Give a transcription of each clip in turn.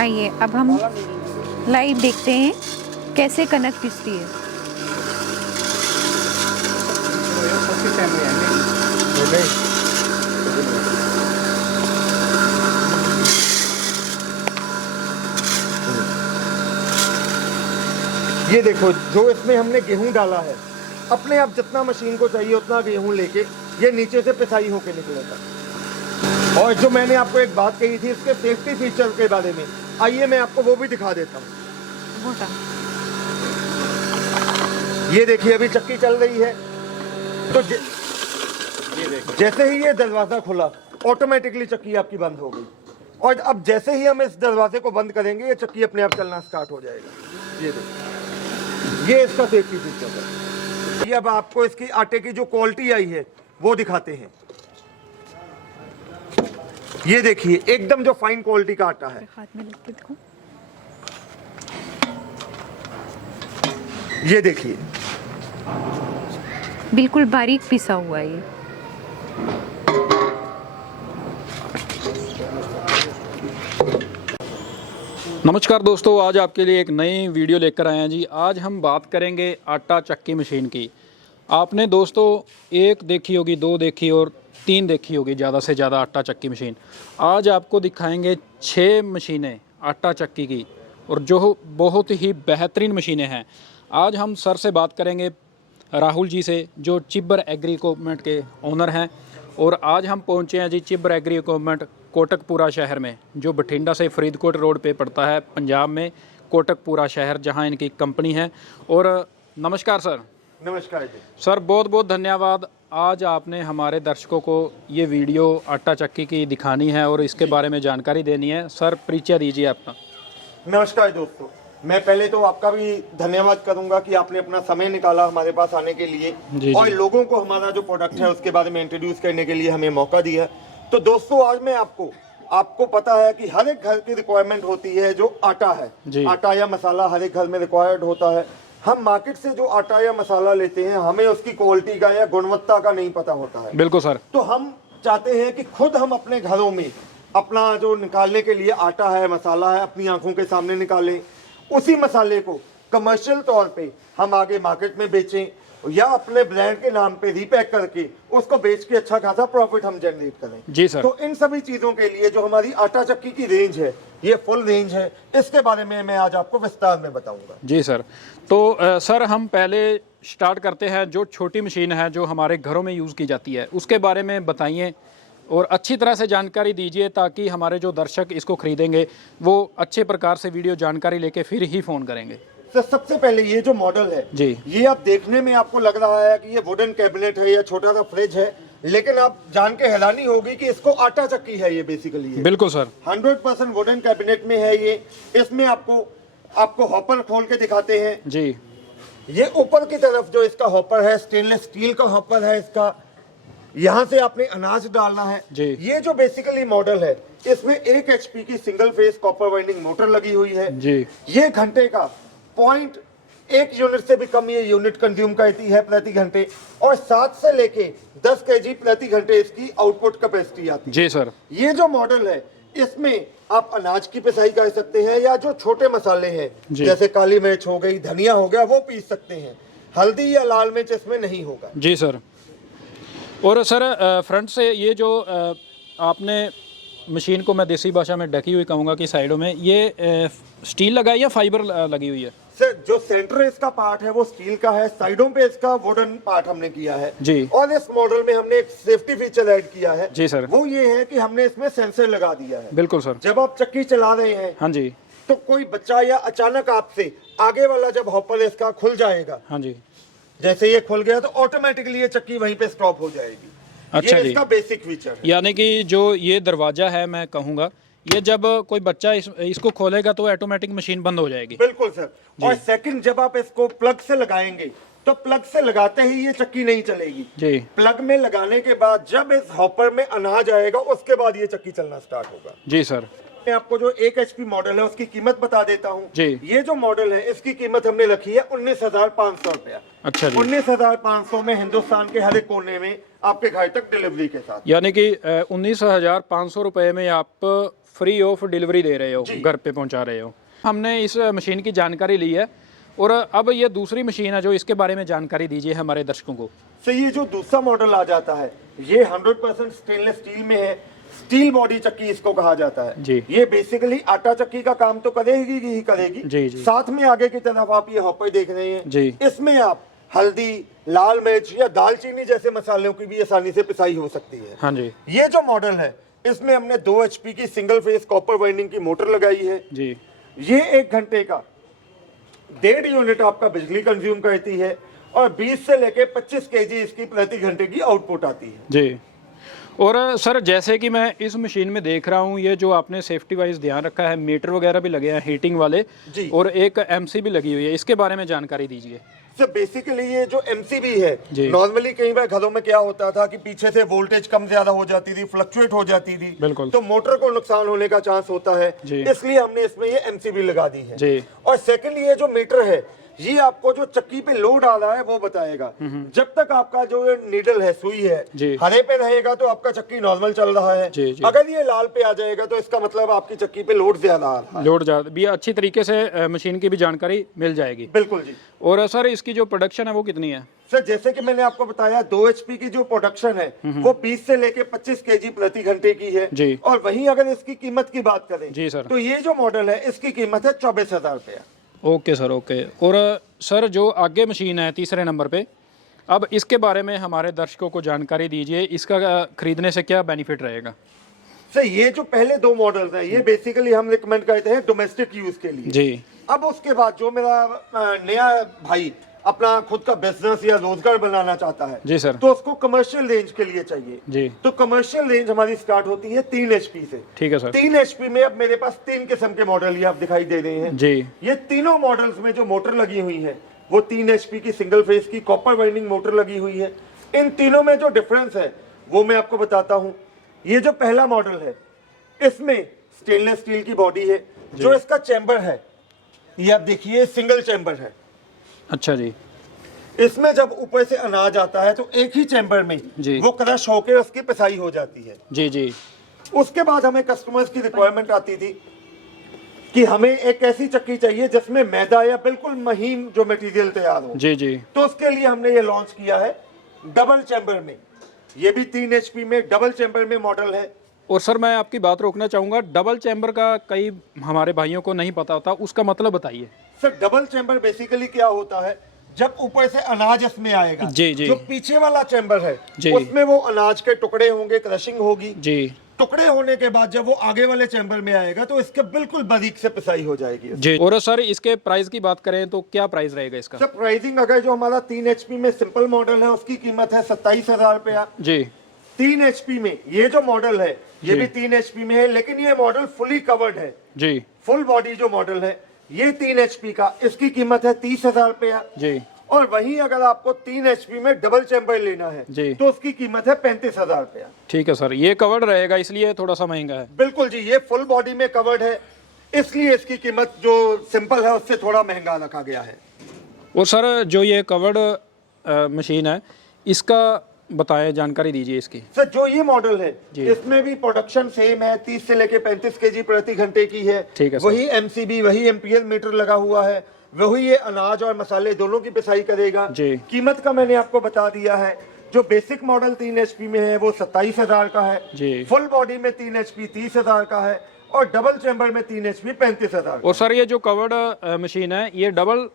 आइए अब हम लाइव देखते हैं कैसे कनक पिसती है। ये देखो, जो इसमें हमने गेहूं डाला है, अपने आप जितना मशीन को चाहिए उतना गेहूं लेके ये नीचे से पिसाई होके निकलेगा। और जो मैंने आपको एक बात कही थी इसके सेफ्टी फीचर के बारे में, आइए मैं आपको वो भी दिखा देता हूँ। ये देखिए अभी चक्की चल रही है, तो जैसे ही ये दरवाजा खुला ऑटोमेटिकली चक्की आपकी बंद हो गई, और अब जैसे ही हम इस दरवाजे को बंद करेंगे ये चक्की अपने आप चलना स्टार्ट हो जाएगा। ये देखिए, ये इसका सेफ्टी फीचर है। ये अब आपको इसकी आटे की जो क्वालिटी आई है वो दिखाते हैं। ये देखिए एकदम जो फाइन क्वालिटी का आटा है। हाथ में लेके देखो, ये देखिए बिल्कुल बारीक पिसा हुआ है ये। नमस्कार दोस्तों, आज आपके लिए एक नई वीडियो लेकर आए हैं जी। आज हम बात करेंगे आटा चक्की मशीन की। आपने दोस्तों एक देखी होगी, दो देखी और तीन देखी होगी ज़्यादा से ज़्यादा आटा चक्की मशीन। आज आपको दिखाएंगे 6 मशीनें आटा चक्की की, और जो बहुत ही बेहतरीन मशीनें हैं। आज हम सर से बात करेंगे, राहुल जी से, जो चिब्बर एग्री इक्विपमेंट के ओनर हैं। और आज हम पहुंचे हैं जी चिब्बर एग्री इक्विपमेंट कोटकपुरा शहर में, जो बठिंडा से फरीदकोट रोड पे पड़ता है, पंजाब में कोटकपुरा शहर, जहां इनकी कंपनी है। और नमस्कार सर। नमस्कार जी। सर बहुत बहुत धन्यवाद, आज आपने हमारे दर्शकों को ये वीडियो आटा चक्की की दिखानी है और इसके बारे में जानकारी देनी है। सर परिचय दीजिए आपका। नमस्कार दोस्तों, मैं पहले तो आपका भी धन्यवाद करूंगा कि आपने अपना समय निकाला हमारे पास आने के लिए जी, और जी। लोगों को हमारा जो प्रोडक्ट है उसके बारे में इंट्रोड्यूस करने के लिए हमें मौका दिया। तो दोस्तों आज मैं आपको पता है कि हर एक घर की रिक्वायरमेंट होती है जो आटा है, आटा या मसाला हर एक घर में रिक्वायर्ड होता है। हम मार्केट से जो आटा या मसाला लेते हैं हमें उसकी क्वालिटी का या गुणवत्ता का नहीं पता होता है। बिल्कुल सर। तो हम चाहते हैं कि खुद हम अपने घरों में अपना जो निकालने के लिए आटा है, मसाला है, अपनी आंखों के सामने निकालें। उसी मसाले को कमर्शियल तौर पे हम आगे मार्केट में बेचें या अपने ब्रांड के नाम पे रीपैक करके उसको बेच के अच्छा खासा प्रॉफिट हम जनरेट करें। जी सर। तो इन सभी चीजों के लिए जो हमारी आटा चक्की की रेंज है, ये फुल रेंज है, इसके बारे में मैं आज आपको विस्तार में बताऊंगा। जी सर। तो सर हम पहले स्टार्ट करते हैं, जो छोटी मशीन है जो हमारे घरों में यूज़ की जाती है उसके बारे में बताइए और अच्छी तरह से जानकारी दीजिए, ताकि हमारे जो दर्शक इसको खरीदेंगे वो अच्छे प्रकार से वीडियो जानकारी लेके फिर ही फ़ोन करेंगे। तो सबसे पहले ये जो मॉडल है जी, ये आप देखने में आपको लग रहा है कि ये वुडन कैबिनेट है या छोटा सा फ्रिज है, लेकिन आप जान के हैरानी होगी कि इसको आटा चक्की है ये बेसिकली। बिल्कुल सर। 100% वुडन कैबिनेट में है ये। इसमें आपको हॉपर खोल के दिखाते हैं जी। ये ऊपर की तरफ जो इसका हॉपर है स्टेनलेस स्टील का हॉपर है इसका, यहाँ से आपने अनाज डालना है जी। ये जो बेसिकली मॉडल है इसमें 1 HP की single phase copper winding motor लगी हुई है जी। ये घंटे का 0.1 यूनिट से भी कम ये यूनिट कंज्यूम करती है प्रति घंटे, और 7 से लेके 10 kg प्रति घंटे इसकी आउटपुट कैपेसिटी आती है। जी सर। ये जो मॉडल है इसमें आप अनाज की पिसाई कर सकते हैं या जो छोटे मसाले हैं जैसे काली मिर्च हो गई, धनिया हो गया, वो पीस सकते हैं। हल्दी या लाल मिर्च इसमें नहीं होगा। जी सर। और सर फ्रंट से ये जो आपने मशीन को, मैं देसी भाषा में ढकी हुई कहूँगा कि साइडों में ये स्टील लगा है या फाइबर लगी हुई है? सर जो सेंटर इसका पार्ट है वो स्टील का है, साइडों पे इसका वुडन पार्ट हमने किया है जी। और इस मॉडल में हमने एक सेफ्टी फीचर ऐड किया है। जी सर। वो ये है कि हमने इसमें सेंसर लगा दिया है। बिल्कुल सर। जब आप चक्की चला रहे हैं हाँ जी, तो कोई बच्चा या अचानक आपसे आगे वाला जब हॉपर इसका खुल जाएगा, हाँ जी, जैसे ये खुल गया तो ऑटोमेटिकली ये चक्की वहीं पे स्टॉप हो जाएगी। अच्छा ये जी। इसका बेसिक फीचर है। यानी कि जो ये दरवाज़ा है, मैं कहूँगा ये जब कोई बच्चा इसको खोलेगा तो ऑटोमेटिक मशीन बंद हो जाएगी। बिल्कुल सर। और सेकंड जब आप इसको प्लग से लगाएंगे तो प्लग से लगाते ही ये चक्की नहीं चलेगी जी। प्लग में लगाने के बाद जब इस हॉपर में अनाज आएगा उसके बाद ये चक्की चलना स्टार्ट होगा। जी सर। मैं आपको जो 1 HP मॉडल है उसकी कीमत बता देता हूँ जी। ये जो मॉडल है इसकी कीमत हमने रखी है 19,500 रुपया। अच्छा जी। 19,500 में हिंदुस्तान के हर एक कोने में आपके घर तक डिलीवरी के साथ। यानी कि 19,500 रुपये में आप फ्री ऑफ डिलीवरी दे रहे हो, घर पे पहुंचा रहे हो। हमने इस मशीन की जानकारी ली है और अब ये दूसरी मशीन है जो इसके बारे में जानकारी दीजिए हमारे दर्शकों को। तो ये जो दूसरा मॉडल आ जाता है ये 100% स्टेनलेस स्टील में है। स्टील बॉडी चक्की इसको कहा जाता है जी। ये बेसिकली आटा चक्की का काम तो करेगी ही करेगी जी जी। साथ में आगे की तरफ आप ये हॉपर देख रहे हैं जी। इसमें आप हल्दी, लाल मिर्च या दालचीनी जैसे मसालों की भी आसानी से पिसाई हो सकती है। हाँ जी ये जो मॉडल है इसमें हमने 2 HP की सिंगल फेस कॉपर वाइंडिंग की मोटर लगाई है जी। ये 1 घंटे का 1.5 यूनिट आपका बिजली कंज्यूम करती है और 20 से लेके 25 kg इसकी प्रति घंटे की आउटपुट आती है जी। और सर जैसे कि मैं इस मशीन में देख रहा हूँ ये जो आपने सेफ्टी वाइज ध्यान रखा है, मीटर वगैरह भी लगे हैं हीटिंग वाले जी। और एक MC भी लगी हुई है, इसके बारे में जानकारी दीजिए। सर बेसिकली ये जो MCB है जी। नॉर्मली कई बार घरों में क्या होता था कि पीछे से वोल्टेज कम ज्यादा हो जाती थी, फ्लक्चुएट हो जाती थी, बिल्कुल। तो मोटर को नुकसान होने का चांस होता है जी। इसलिए हमने इसमें ये MCB लगा दी है जी। और सेकंड ये जो मीटर है ये आपको जो चक्की पे लोड आ रहा है वो बताएगा। जब तक आपका जो नीडल है, सुई है, जी। हरे पे रहेगा तो आपका चक्की नॉर्मल चल रहा है। जी, जी। अगर ये लाल पे आ जाएगा तो इसका मतलब आपकी चक्की पे लोड ज्यादा आ रहा है। लोड ज़्यादा भी अच्छी तरीके से मशीन की भी जानकारी मिल जाएगी। बिल्कुल जी। और सर इसकी जो प्रोडक्शन है वो कितनी है? सर जैसे कि मैंने आपको बताया 2 HP की जो प्रोडक्शन है वो 20 से लेके 25 kg प्रति घंटे की है जी। और वहीं अगर इसकी कीमत की बात करें जी सर। तो ये जो मॉडल है इसकी कीमत है 24,000 रुपया। Okay sir, okay. और सर जो आगे मशीन है तीसरे नंबर पे, अब इसके बारे में हमारे दर्शकों को जानकारी दीजिए, इसका खरीदने से क्या बेनिफिट रहेगा? सर ये जो पहले 2 मॉडल्स हैं ये बेसिकली हम रिकमेंड करते हैं डोमेस्टिक यूज के लिए जी। अब उसके बाद जो मेरा नया भाई अपना खुद का बिजनेस या रोजगार बनाना चाहता है जी सर। तो उसको कमर्शियल रेंज के लिए चाहिए जी। तो कमर्शियल रेंज हमारी स्टार्ट होती है 3 HP से। ठीक है सर। 3 HP में अब मेरे पास 3 किस्म के मॉडल ये आप दिखाई दे रहे हैं जी। ये तीनों मॉडल्स में जो मोटर लगी हुई है वो 3 HP की सिंगल फेस की कॉपर वाइंडिंग मोटर लगी हुई है। इन तीनों में जो डिफरेंस है वो मैं आपको बताता हूँ। ये जो पहला मॉडल है इसमें स्टेनलेस स्टील की बॉडी है, जो इसका चैम्बर है ये आप देखिए सिंगल चैम्बर है। अच्छा जी। इसमें जब ऊपर से अनाज आता है तो एक ही चैम्बर में जी। वो क्रश होकर उसकी पिसाई हो जाती है। जी जी। उसके बाद हमें कस्टमर्स की रिक्वायरमेंट आती थी कि हमें एक ऐसी चक्की चाहिए जिसमें मैदा या बिल्कुल महीन जो मटेरियल तैयार हो। जी जी। तो उसके लिए हमने ये लॉन्च किया है डबल चैम्बर में। ये भी 3 HP में डबल चैम्बर में मॉडल है। और सर मैं आपकी बात रोकना चाहूँगा, डबल चैम्बर का कई हमारे भाइयों को नहीं पता होता, उसका मतलब बताइए। सर डबल चैम्बर बेसिकली क्या होता है, जब ऊपर से अनाज इसमें आएगा जी जी। जो पीछे वाला चैम्बर है जी। उसमें वो अनाज के टुकड़े होंगे, क्रशिंग होगी जी। टुकड़े होने के बाद जब वो आगे वाले चैम्बर में आएगा तो इसके बिल्कुल बारीक से पिसाई हो जाएगी। जी। और सर इसके प्राइस की बात करें तो क्या प्राइस रहेगा इसका? सर प्राइसिंग अगर जो हमारा 3 HP में सिंपल मॉडल है उसकी कीमत है 27,000 रुपया। जी। 3 HP में ये जो मॉडल है ये भी 3 HP में है, लेकिन ये मॉडल फुली कवर्ड है जी। फुल बॉडी जो मॉडल है ये 3 HP का, इसकी कीमत है 30,000 रुपया जी। और वहीं अगर आपको 3 HP में डबल चैम्बर लेना है जी। तो उसकी कीमत है 35,000 रुपया। ठीक है सर, ये कवर्ड रहेगा इसलिए थोड़ा सा महंगा है। बिल्कुल जी, ये फुल बॉडी में कवर्ड है इसलिए इसकी कीमत जो सिंपल है उससे थोड़ा महंगा रखा गया है। और सर जो ये कवर्ड मशीन है इसका बताएं, जानकारी दीजिए इसकी। सर जो ये मॉडल है इसमें भी प्रोडक्शन सेम है, 30 से लेके 35 kg प्रति घंटे की है। ठीक है सर। वही MCB वही एम्पियर मीटर लगा हुआ है, वही ये अनाज और मसाले दोनों की पिसाई करेगा जी। कीमत का मैंने आपको बता दिया है। जो बेसिक मॉडल 3 HP में है वो 27,000 का है जी। फुल बॉडी में 3 HP 30,000 का है और डबल चैम्बर में 3 HP 35,000। और सर ये जो कवर्ड मशीन है ये डबल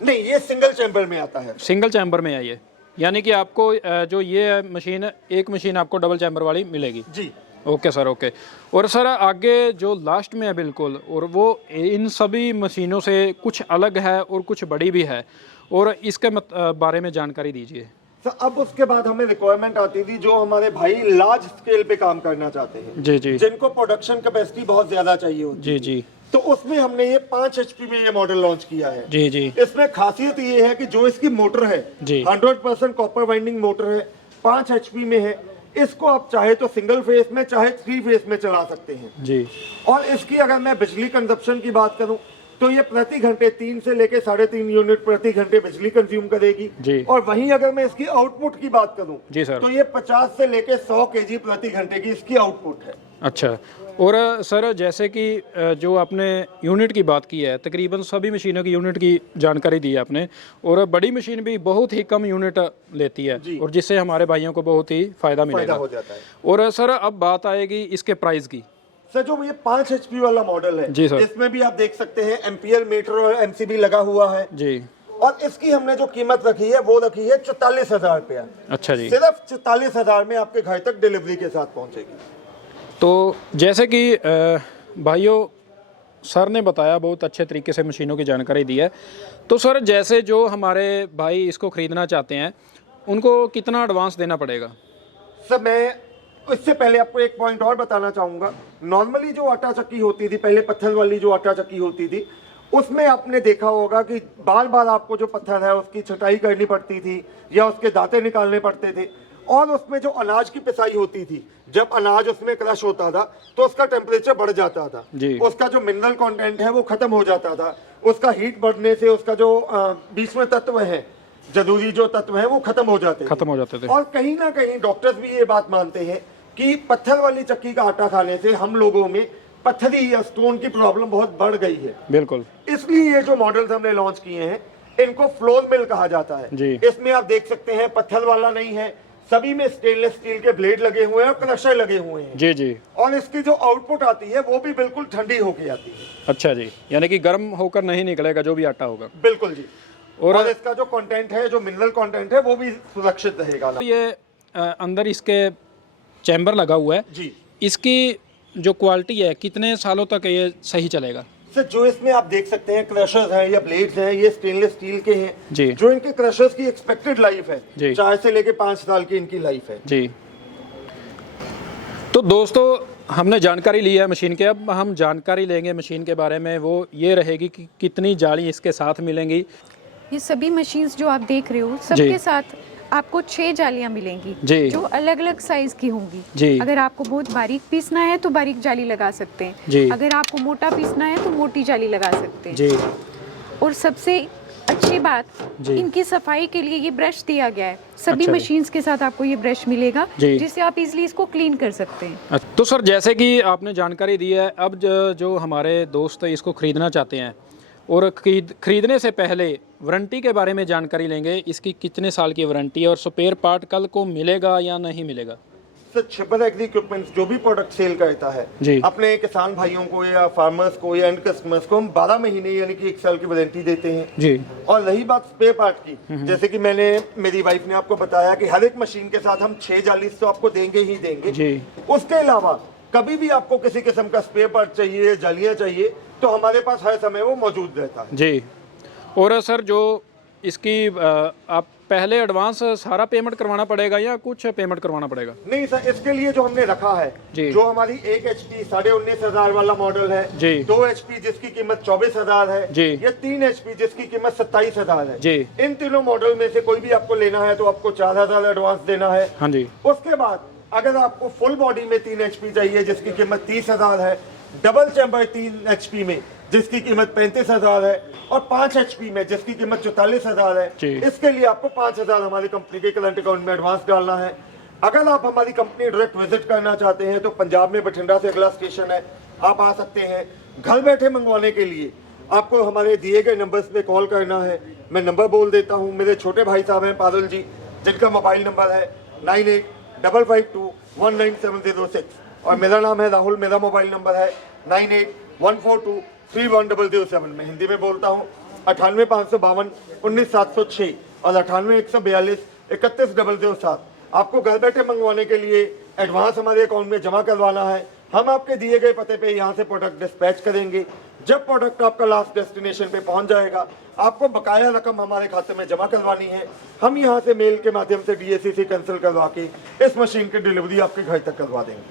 नहीं, ये सिंगल चैम्बर में आता है। सिंगल चैम्बर में आई है, यानी कि आपको जो ये मशीन है एक मशीन आपको डबल चैम्बर वाली मिलेगी जी। Okay sir, okay. और सर आगे जो लास्ट में है बिल्कुल, और वो इन सभी मशीनों से कुछ अलग है और कुछ बड़ी भी है, और इसके बारे में जानकारी दीजिए। तो अब उसके बाद हमें रिक्वायरमेंट आती थी जो हमारे भाई लार्ज स्केल पे काम करना चाहते हैं जी जी। जिनको प्रोडक्शन कैपेसिटी बहुत ज्यादा चाहिए होती जी जी। तो उसमें हमने ये 5 HP में ये मॉडल लॉन्च किया है। जी जी। इसमें खासियत ये है कि जो इसकी मोटर है जी। 100% कॉपर वाइंडिंग मोटर है, 5 HP में है। इसको आप चाहे तो सिंगल फेस में चाहे 3 फेस में चला सकते हैं जी। और इसकी अगर मैं बिजली कंजप्शन की बात करूं तो ये प्रति घंटे 3 से लेके 3.5 यूनिट प्रति घंटे बिजली कंज्यूम करेगी जी। और वहीं अगर मैं इसकी आउटपुट की बात करूं जी सर। तो ये 50 से लेके 100 kg प्रति घंटे की इसकी आउटपुट है। अच्छा, और सर जैसे कि जो आपने यूनिट की बात की है, तकरीबन सभी मशीनों की यूनिट की जानकारी दी है आपने, और बड़ी मशीन भी बहुत ही कम यूनिट लेती है और जिससे हमारे भाइयों को बहुत ही फ़ायदा मिलेगा हो जाता है। और सर अब बात आएगी इसके प्राइस की। सर जो ये 5 HP वाला मॉडल है जी सर, इसमें भी आप देख सकते हैं एम्पियर मीटर और MCB लगा हुआ है जी, और इसकी हमने जो कीमत रखी है वो रखी है 44,000 रुपया। अच्छा जी, सिर्फ 44,000 में आपके घर तक डिलीवरी के साथ पहुंचेगी। तो जैसे कि भाइयों सर ने बताया, बहुत अच्छे तरीके से मशीनों की जानकारी दी है। तो सर जैसे जो हमारे भाई इसको ख़रीदना चाहते हैं उनको कितना एडवांस देना पड़ेगा? सर मैं इससे पहले आपको एक पॉइंट और बताना चाहूँगा। नॉर्मली जो आटा चक्की होती थी, पहले पत्थर वाली जो आटा चक्की होती थी, उसमें आपने देखा होगा कि बार बार आपको जो पत्थर है उसकी छटाई करनी पड़ती थी या उसके दांते निकालने पड़ते थे, और उसमें जो अनाज की पिसाई होती थी, जब अनाज उसमें क्रश होता था तो उसका टेम्परेचर बढ़ जाता था, उसका जो मिनरल कंटेंट है वो खत्म हो जाता था, उसका हीट बढ़ने से उसका जो बीच में तत्व है, जरूरी जो तत्व है वो खत्म हो जाते थे। और कहीं ना कहीं डॉक्टर्स भी ये बात मानते हैं कि पत्थर वाली चक्की का आटा खाने से हम लोगों में पत्थरी या स्टोन की प्रॉब्लम बहुत बढ़ गई है। बिल्कुल, इसलिए ये जो मॉडल्स हमने लॉन्च किए हैं इनको फ्लोर मिल कहा जाता है। इसमें आप देख सकते हैं पत्थर वाला नहीं है, सभी में स्टेनलेस स्टील के ब्लेड लगे हुए हैं और क्रशर लगे हुए हैं। जी जी, और इसकी जो आउटपुट आती है वो भी बिल्कुल ठंडी होके आती है। अच्छा जी, यानी कि गर्म होकर नहीं निकलेगा जो भी आटा होगा। बिल्कुल जी, और इसका जो कंटेंट है, जो मिनरल कंटेंट है वो भी सुरक्षित रहेगा। ये अंदर इसके चैम्बर लगा हुआ है जी, इसकी जो क्वालिटी है कितने सालों तक ये सही चलेगा? सर जो इसमें आप देख सकते हैं क्रशर्स हैं या ब्लेड्स हैं, ये स्टेनलेस स्टील के हैं जी। जो इनके क्रशर्स की एक्सपेक्टेड लाइफ है जी, 4 से लेके 5 साल की इनकी लाइफ है जी। तो दोस्तों हमने जानकारी ली है मशीन के, अब हम जानकारी लेंगे मशीन के बारे में, वो ये रहेगी कि कितनी जाली इसके साथ मिलेंगी। ये सभी मशीन्स जो आप देख रहे हो सबके साथ आपको 6 जालियां मिलेंगी जो अलग अलग साइज की होंगी। अगर आपको बहुत बारीक पीसना है तो बारीक जाली लगा सकते हैं, अगर आपको मोटा पीसना है तो मोटी जाली लगा सकते हैं। और सबसे अच्छी बात इनकी सफाई के लिए ये ब्रश दिया गया है। सभी मशीन्स के साथ आपको ये ब्रश मिलेगा जिससे आप इजीली इसको क्लीन कर सकते हैं। तो सर जैसे कि आपने जानकारी दी है, अब जो हमारे दोस्त इसको खरीदना चाहते हैं और खरीदने से पहले वारंटी के बारे में जानकारी लेंगे, इसकी कितने साल की वारंटी है और स्पेयर पार्ट कल को मिलेगा या नहीं मिलेगा? सर छिब्बर एग्री इक्विपमेंट्स जो भी प्रोडक्ट सेल करता है अपने किसान भाइयों को या फार्मर्स को या एंड कस्टमर्स को हम 12 महीने यानी कि 1 साल की वारंटी देते हैं जी। और रही बात स्पेयर पार्ट की, जैसे कि मेरी वाइफ ने आपको बताया कि हर एक मशीन के साथ हम 6 जाली तो आपको देंगे ही देंगे जी। उसके अलावा कभी भी आपको किसी किस्म का स्पेयर पार्ट चाहिए, जालियां चाहिए, तो हमारे पास हर समय वो मौजूद रहता है जी। और सर जो इसकी आप पहले एडवांस सारा पेमेंट करवाना पड़ेगा या कुछ पेमेंट करवाना पड़ेगा? नहीं सर, इसके लिए जो हमने रखा है जी, जो हमारी 1 HP 19,500 वाला मॉडल है जी, 2 HP जिसकी कीमत 24,000 है जी, या 3 HP जिसकी कीमत 27,000 है जी, इन तीनों मॉडल में से कोई भी आपको लेना है तो आपको 4,000 एडवांस देना है। हाँ जी। उसके बाद अगर आपको फुल बॉडी में 3 HP चाहिए जिसकी कीमत 30,000 है, डबल चैम्बर 3 HP में जिसकी कीमत 35,000 है, और 5 HP में जिसकी कीमत 44,000 है, इसके लिए आपको 5,000 हमारी कंपनी के करंट अकाउंट में एडवांस डालना है। अगर आप हमारी कंपनी डायरेक्ट विजिट करना चाहते हैं तो पंजाब में बठिंडा से अगला स्टेशन है, आप आ सकते हैं। घर बैठे मंगवाने के लिए आपको हमारे दिए गए नंबर्स पे कॉल करना है। मैं नंबर बोल देता हूँ, मेरे छोटे भाई साहब हैं पारुल जी, जिनका मोबाइल नंबर है 9855219706, और मेरा नाम है राहुल, मेरा मोबाइल नंबर है 9814231007। मैं हिंदी में बोलता हूँ 9855219706 और 9814231007। आपको घर बैठे मंगवाने के लिए एडवांस हमारे अकाउंट में जमा करवाना है। हम आपके दिए गए पते पे यहाँ से प्रोडक्ट डिस्पैच करेंगे। जब प्रोडक्ट आपका लास्ट डेस्टिनेशन पे पहुँच जाएगा, आपको बकाया रकम हमारे खाते में जमा करवानी है। हम यहाँ से मेल के माध्यम से DACC कैंसिल करवा के इस मशीन की डिलीवरी आपके घर तक करवा देंगे।